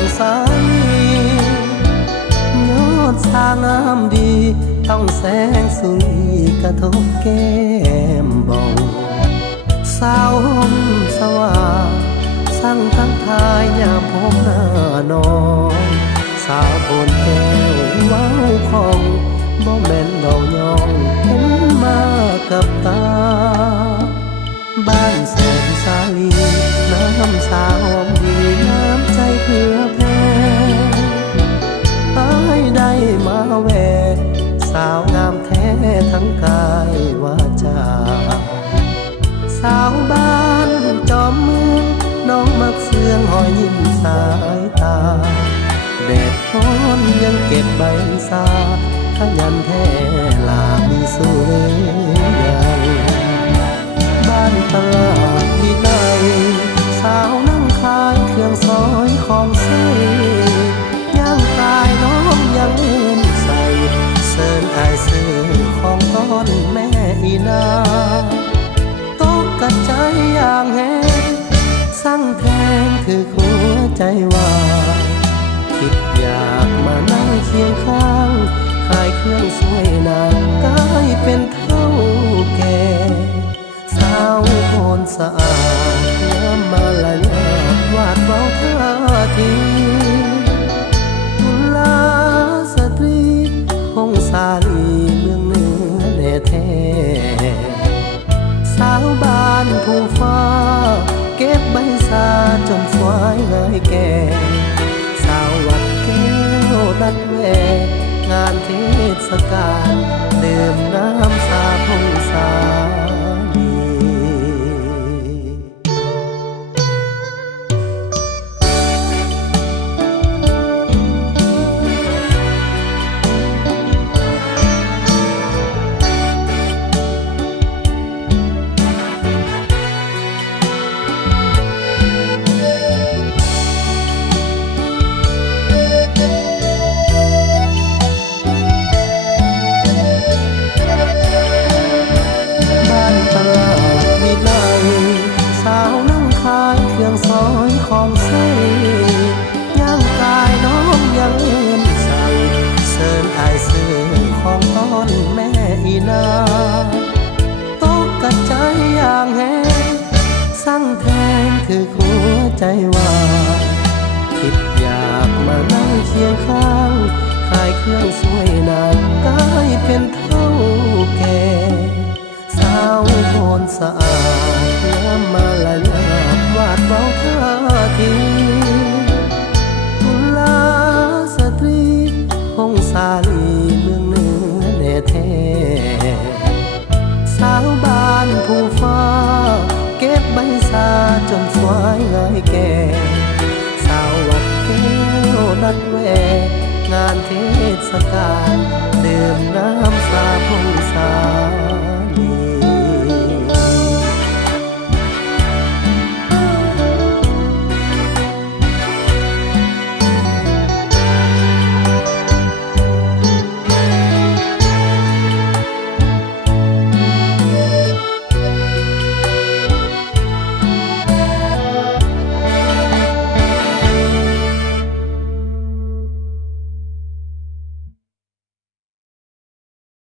งสาลียอดสางงามดีต้องแสงสุรีกระทบแก้มบองสาวห่มสว่างสั่งทักทายยามพบหน้าน้องสาวบนแก้วว้าวของบ่แม่นเบายองเห็นมากับตาบ้านแสนสาลีน้ำสาวหอมดีน้ำใจเพื่อแพ้อ้ายได้มาแวะสาวงามแท้ทั้งกายวาจาสาวบ้านจอมเมืองน้องมักเสืองหอยยิ้มสายตาแดดร้อนยังเก็บใบสาขยันแท้ลามีสู้ยังบ้านตลาดวิไลสาวนั่งขายเครื่องซอยของใส่ย่างกายน้องยังเอ็นใส่เสิร์นอายซื้อของต้นแม่อีนาตกกระใจอย่างแห้งสั่งแทงคือหัวใจว่าคิดอยากมานั่งเคียงข้างขายเครื่องสวยนางกลายเป็นเท่าแก่สาวโคนสะอาดน้ำมาละยาดวาดเบาท่าทีกุลาสตรีพงสาลีเมืองเหนือแน่แท้สาวบ้านผู้ฟ้าเก็บใบสาจนสวยง่ายแก่สาววัดแก้วนัดแวงานเทศกาลดื่มน้ำสาพงสาลีซอยของใส่ย่างกายน้องยังเอ็นใส่เสิร์นอายซื้อของต้นแม่อีนาตกกระใจอย่างแห้งสั่งแทงคือหัวใจว่าคิดอยากมานั่งเคียงข้างขายเครื่องสวยนางกลายเป็นเท่าแก่สาวโคนสะอาดน้ำมาละยาดวาดเบาท่าทีกุลาสตรีพงสาลีเมืองเหนือแน่แท้สาวบ้านผู้ฟ้าเก็บใบสาจนสวยง่ายแก่สาววัดแก้วนัดแวงานเทศกาลดื่มน้ำสาพงสา